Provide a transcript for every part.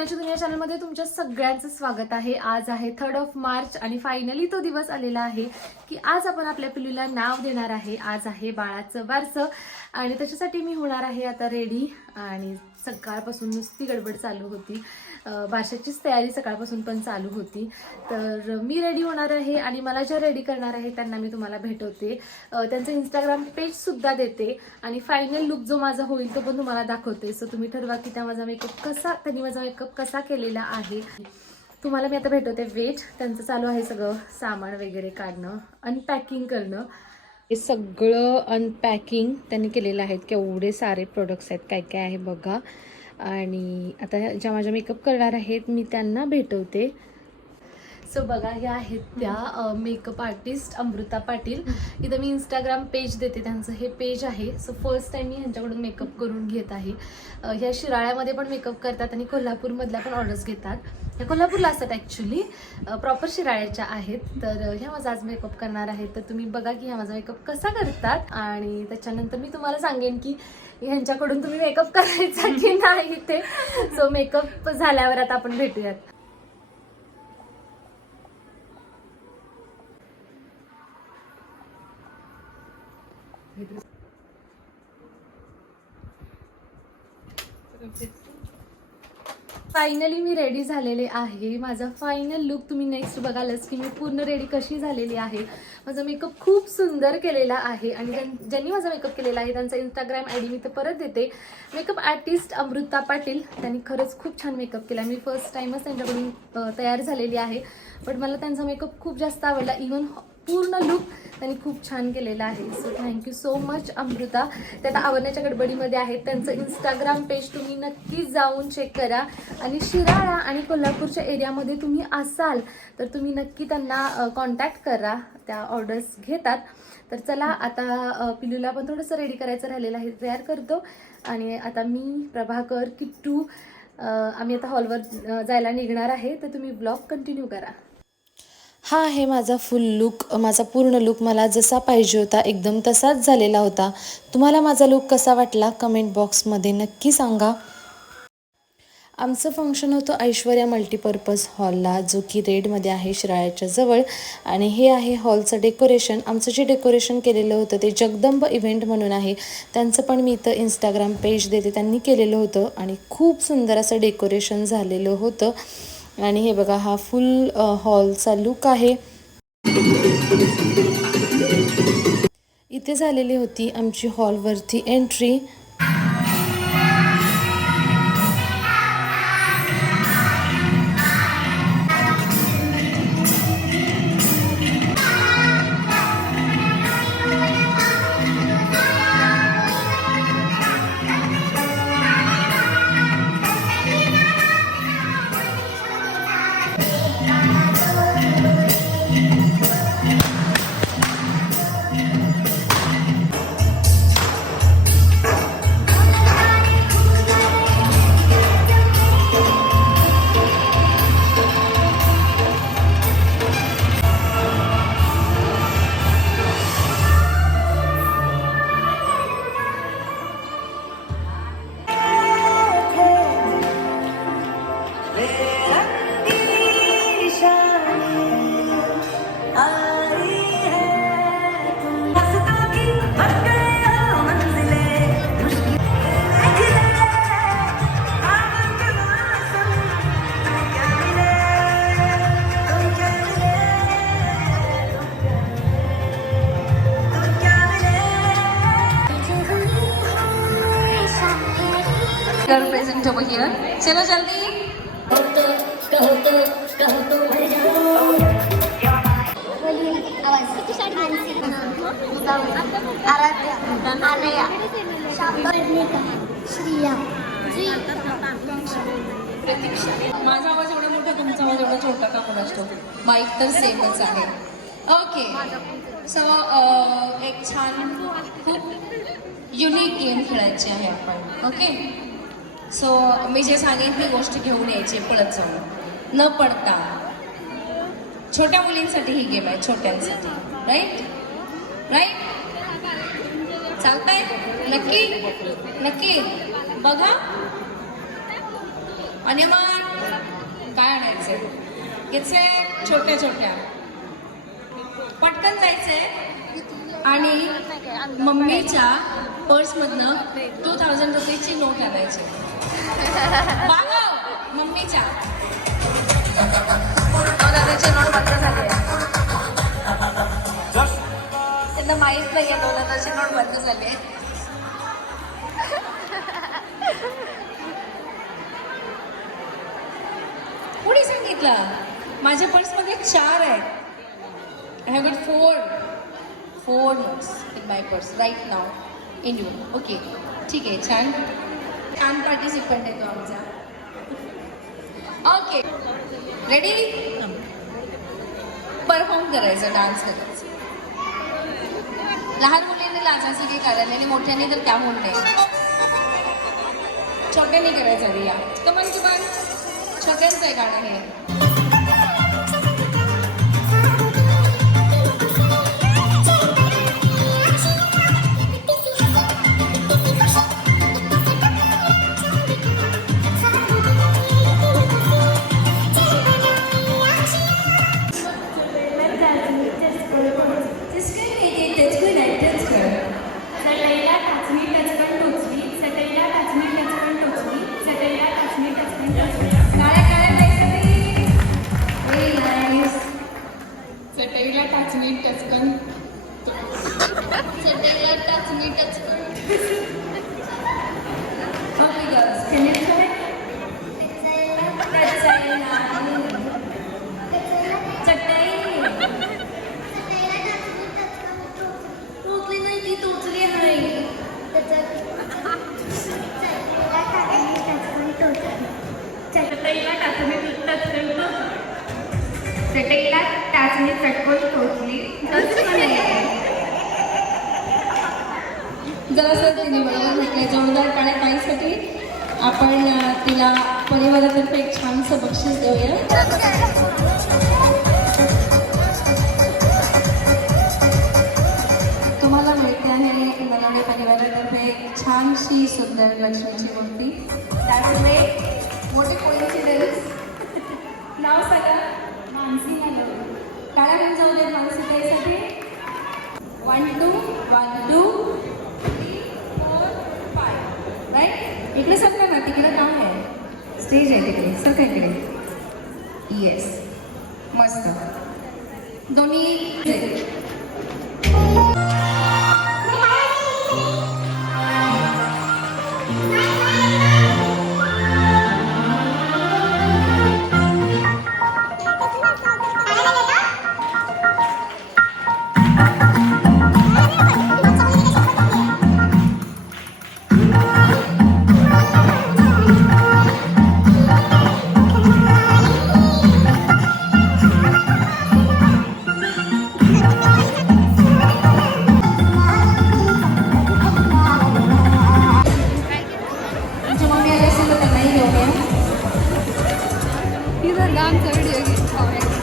गाण्याची दुनिया चॅनलमध्ये तुमच्या सगळ्यांचं स्वागत आहे। आज आहे 3 मार्च आणि फायनली तो दिवस आलेला आहे की आज आपण आपल्या पिल्लूला नाव देणार आहे। आज आहे बाळाचं बारसं आणि त्याच्यासाठी मी होणार आहे आता रेडी आणि सकाळपासून नुसती गडबड चालू होती। बारशाचीच तयारी सकाळपासून पण चालू होती। तर मी रेडी होणार आहे आणि मला ज्या रेडी करणार आहे त्यांना मी तुम्हाला भेटवते, त्यांचं इंस्टाग्राम पेज सुद्धा देते आणि फायनल लुक जो माझा होईल तो पण तुम्हाला दाखवते। सो तुम्ही ठरवा की त्यांनी माझा मेकअप कसा केलेला आहे। तुम्हाला मी आता भेटवते वेट। त्यांचं चालू आहे सगळं सामान वगैरे काढणं, अनपॅकिंग करणं। हे सगळं अनपॅकिंग त्यांनी केलेलं आहे। केवढे सारे प्रोडक्ट्स आहेत, काय काय आहे बघा। आणि आता ज्या माझ्या मेकअप करणार आहेत मी त्यांना भेटवते। सो बघा, ह्या आहेत त्या मेकअप आर्टिस्ट अमृता पाटील। इथं मी इंस्टाग्राम पेज देते, त्यांचं हे पेज आहे। सो फर्स्ट टाइम मी ह्यांच्याकडून मेकअप करून घेत आहे। ह्या शिराळ्यामध्ये पण मेकअप करतात आणि कोल्हापूरमधल्या पण ऑर्डर्स घेतात। ह्या कोल्हापूरला असतात ॲक्च्युली, प्रॉपर शिराळ्याच्या आहेत। तर ह्या माझा आज मेकअप करणार आहेत। तर तुम्ही बघा की ह्या माझा मेकअप कसा करतात आणि त्याच्यानंतर मी तुम्हाला सांगेन की ह्यांच्याकडून तुम्ही मेकअप करायचा की नाही ते। सो मेकअप झाल्यावर आता आपण भेटूयात। फायनली मी रेडी झालेले आहे। माझा फायनल लुक तुम्ही नेक्स्ट बघालच की मी पूर्ण रेडी कशी झालेली आहे। माझा मेकअप खूप सुंदर केलेला आहे आणि ज्यांनी माझा मेकअप केलेला आहे त्यांचा इंस्टाग्राम आयडी मी तर परत देते। मेकअप आर्टिस्ट अमृता पाटील, त्यांनी खरंच खूप छान मेकअप केला। मी फर्स्ट टाइमच त्यांच्याकडून तयार झालेली आहे, पण मला त्यांचा मेकअप खूप जास्त आवडला। इव्हन पूर्ण लुक त्यांनी खूप छान केलेला आहे। So thank you so much Amruta. ते आता आवडण्याच्या गडबडीमध्ये आहेत। त्यांचं इंस्टाग्राम पेज तुम्ही नक्की जाऊन चेक करा आणि शिराळा आणि कोल्हापूरच्या एरियामध्ये तुम्ही असाल तर तुम्ही नक्की त्यांना कॉन्टॅक्ट करा, त्या ऑर्डर्स घेतात। तर चला आता पिलूला पण थोडंसं रेडी करायचं राहिलेलं आहे, तयार करतो। आणि आता मी, प्रभाकर, किट्टू आम्ही आता हॉलवर जायला निघणार आहे। तर तुम्ही ब्लॉग कंटिन्यू करा। हा आहे माझा फुल लुक, माझा पूर्ण लुक मला जसा पाहिजे होता एकदम तसाच झालेला होता। तुम्हाला माझा लुक कसा वाटला कमेंट बॉक्समध्ये नक्की सांगा। आमचं फंक्शन होतं ऐश्वर्या मल्टीपर्पज हॉलला, जो की रेडमध्ये आहे शिराळ्याच्या जवळ। आणि हे आहे हॉलचं डेकोरेशन। आमचं जे डेकोरेशन केलेलं होतं ते जगदंब इव्हेंट म्हणून आहे, त्यांचं पण मी इथं इंस्टाग्राम पेज देते, त्यांनी केलेलं होतं आणि खूप सुंदर असं डेकोरेशन झालेलं होतं। आणि हे बघा, हा फुल हॉलचा लुक आहे। इथे झालेली होती आमची हॉलवरती एंट्री। Present over here. चलो जल्दी। माझा आवाज एवढा मोठा, तुमचा आवाज एवढा छोटा का कोणास? माईक तर सेमच आहे। ओके, सो एक छान खूप युनिक गेम खेळायची आहे आपण। ओके, सो मी जे सांगेन ती गोष्ट घेऊन यायची पळत जाऊन, न पडता। छोट्या मुलींसाठी ही गेम आहे, छोट्यांसाठी। राईट राईट, चालतंय? नक्की नक्की बघा। आणि मग काय आणायचंय? घ्यायचंय छोट्या छोट्या. पटकन जायचंय आणि मम्मीच्या पर्समधनं 2000 रुपयाची नोट आणायची. मागव मम्मीच्या. त्याची नोट बंद झाली आहे. त्यांना माहीत नाही आहे 2000ची नोट बंद झाली आहे. कोणी सांगितलं? माझ्या पर्समध्ये 4 आहेत. I have got four notes in my purse right now in you. Okay, ठीक आहे. छान पार्टिसिपंट आहे तो आमचा. Okay, ready? परफॉर्म करायचं, डान्स करायचं. लहान मुलींनी लाजायचं काही करायला आणि मोठ्यांनी तर त्या होऊन नाही. छोट्यांनी करायचं रिया. कमान छोट्यांचं आहे गाणं हे. चटईला टाचणी टचकन चटईला टाचणी टचकन. Okay girls, can you try? चटई. टोचली नाही ती, टोचली आहे. चटईला टाचणी टचकन चटईला टाचणी चटकन टोचली जरासं तिने बरोबर म्हटलं. जोरदार टाळ्या ताईसाठी. आपण तिला परिवारातर्फे एक छानसं बक्षीस देऊया. तुम्हाला मिळते आहे नलवडे परिवारातर्फे एक छानशी सुंदर लक्ष्मीची मूर्ती. त्यामुळे मोठी कोइन्सिडन्स. नाव सांगा. मानसी नलवडे. टाळ्या घेऊन जाऊ दे मानसी ताईसाठी. 1 2 1 2 3 4 5. राईट. इकडे सरका ना, तिकडे काम आहे. स्टेज आहे तिकडे. सरका इकडे. येस, मस्त. दोन्ही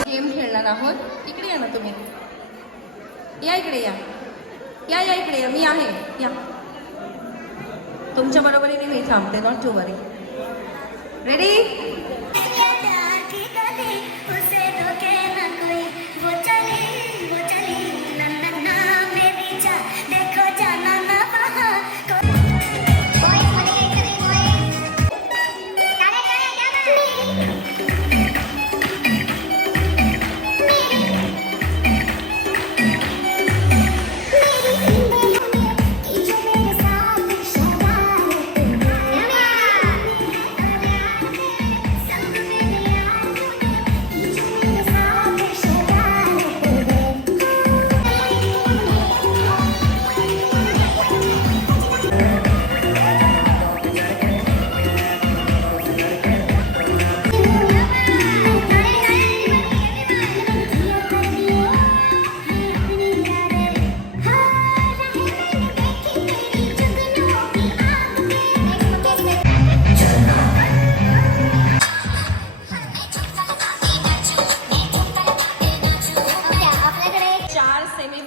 गेम खेळणार आहोत. इकडे या ना तुम्ही. या इकडे या. या या इकडे या. मी आहे. या. तुमच्या बरोबरीने मी थांबते. Not to worry. Ready?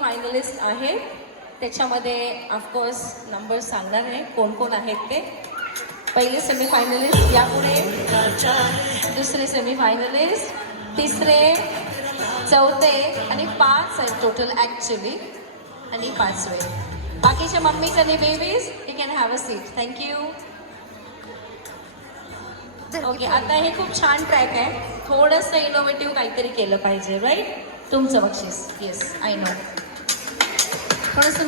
Finalist आहे. त्याच्यामध्ये ऑफकोर्स नंबर सांगणार आहे कोण कोण आहेत ते. पहिले सेमी फायनलिस्ट यापुढे दुसरे सेमीफायनलिस्ट, तिसरे, चौथे आणि 5 आहेत टोटल ॲक्च्युली आणि 5वे. बाकीचे मम्मीज आणि babies you can have a seat. Thank you. Okay, आता हे खूप छान ट्रॅक आहे. थोडंसं इनोव्हेटिव्ह काहीतरी केलं पाहिजे, राईट? तुमचं बक्षीस. Yes, I know. थोडंसं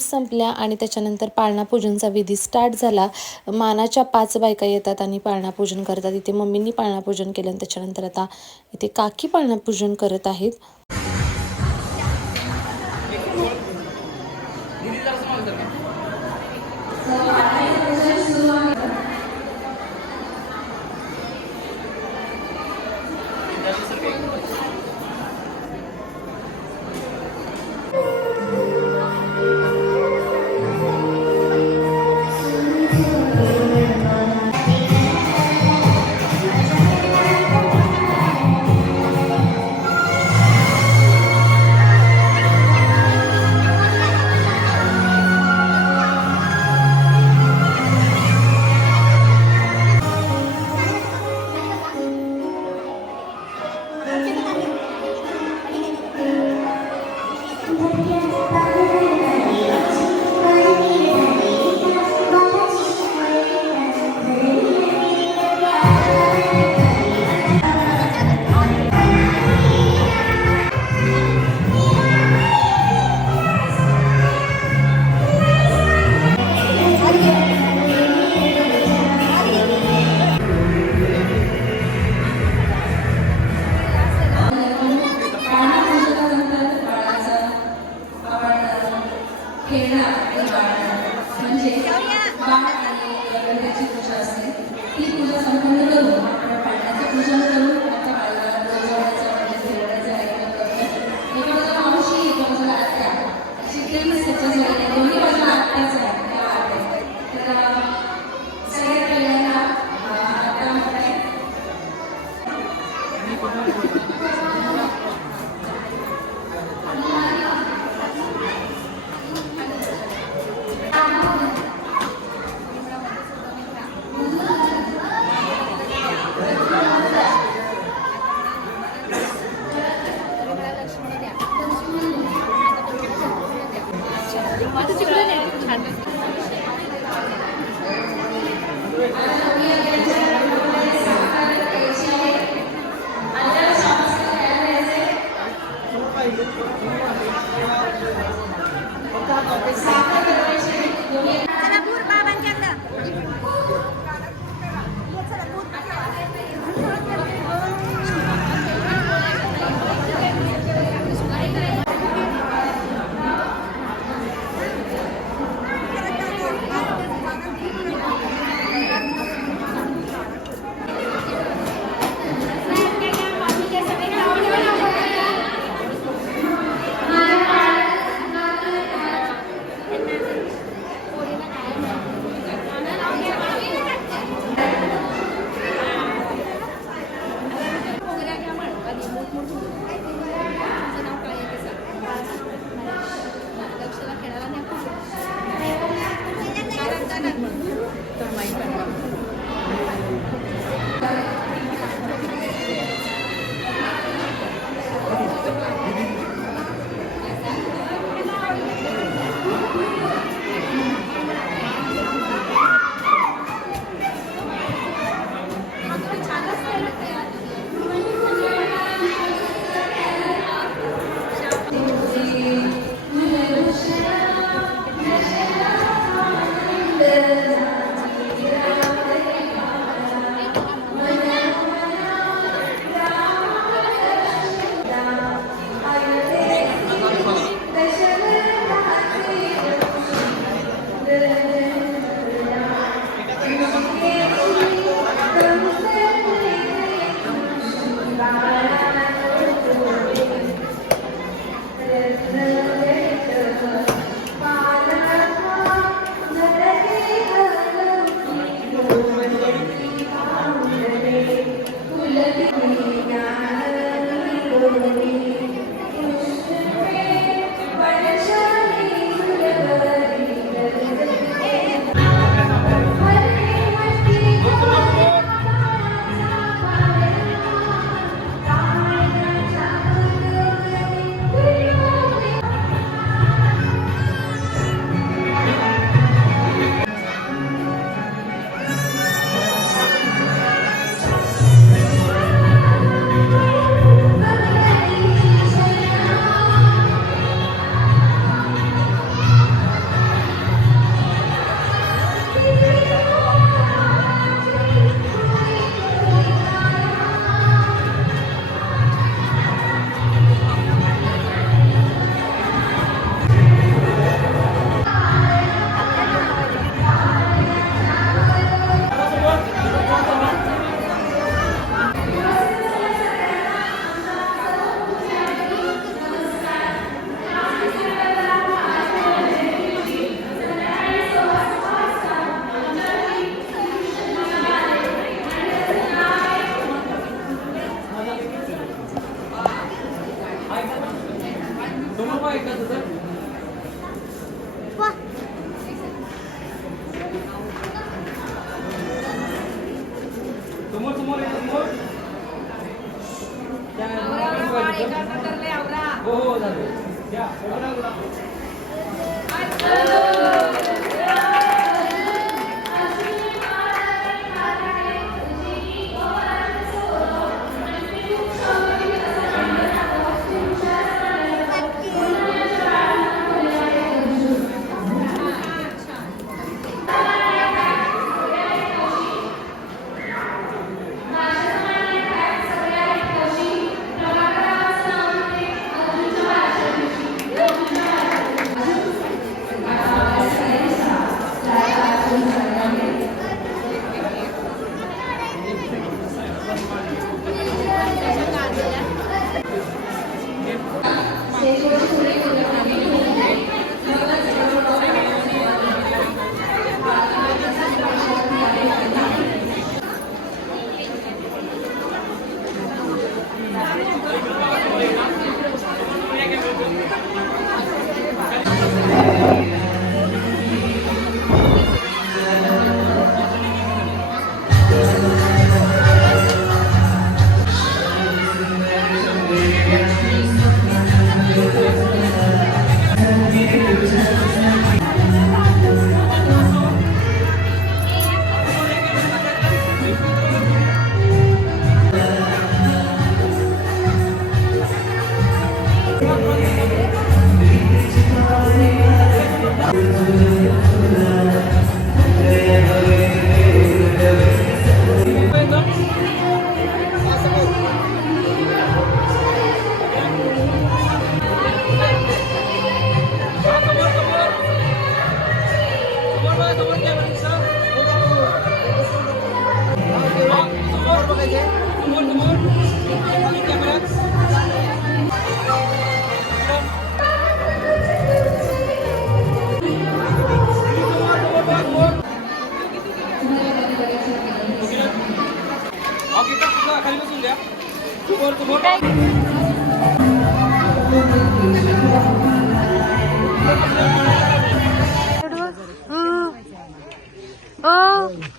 संपल्या आणि त्याच्यानंतर पाळणा पूजनचा विधी स्टार्ट झाला. मानाच्या 5 बायका येतात आणि पाळणा पूजन करतात. इथे मम्मींनी पाळणा पूजन केलं आणि त्याच्यानंतर आता इथे काकी पाळणा पूजन करत आहेत.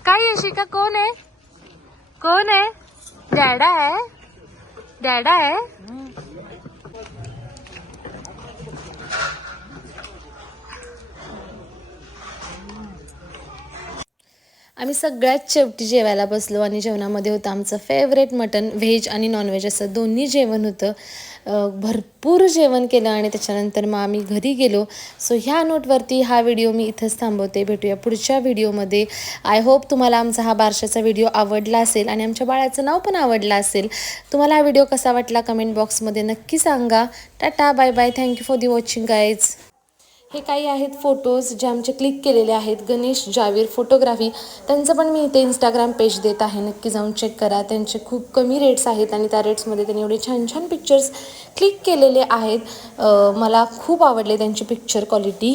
काय यशिका कोण आहे? कोण आहे? डॅडा आहे? डॅडा आहे? आम्ही सगळ्यात शेवटी जेवायला बसलो आणि जेवणामध्ये होतं आमचं फेवरेट मटन. व्हेज आणि नॉनव्हेज असं दोन्ही जेवण होतं. भरपूर जेवण केलं आणि त्याच्यानंतर मग आम्ही घरी गेलो. सो ह्या नोटवरती हा व्हिडिओ मी इथंच थांबवते. भेटूया पुढच्या व्हिडिओमध्ये. आय होप तुम्हाला आमचा हा बारशाचा व्हिडिओ आवडला असेल आणि आमच्या बाळाचं नाव पण आवडलं असेल. तुम्हाला हा व्हिडिओ कसा वाटला कमेंट बॉक्समध्ये नक्की सांगा. Tata bye bye. Thank you for the watching guys. हे काही आहेत फोटोज जे आमचे क्लिक केलेले आहेत. गणेश जावीर फोटोग्राफी, त्यांचं पण मी इथे इंस्टाग्राम पेज देत आहे. नक्की जाऊन चेक करा. त्यांचे खूप कमी रेट्स आहेत आणि त्या रेट्समध्ये त्यांनी एवढे छान छान पिक्चर्स क्लिक केलेले आहेत. मला खूप आवडले त्यांची पिक्चर क्वालिटी.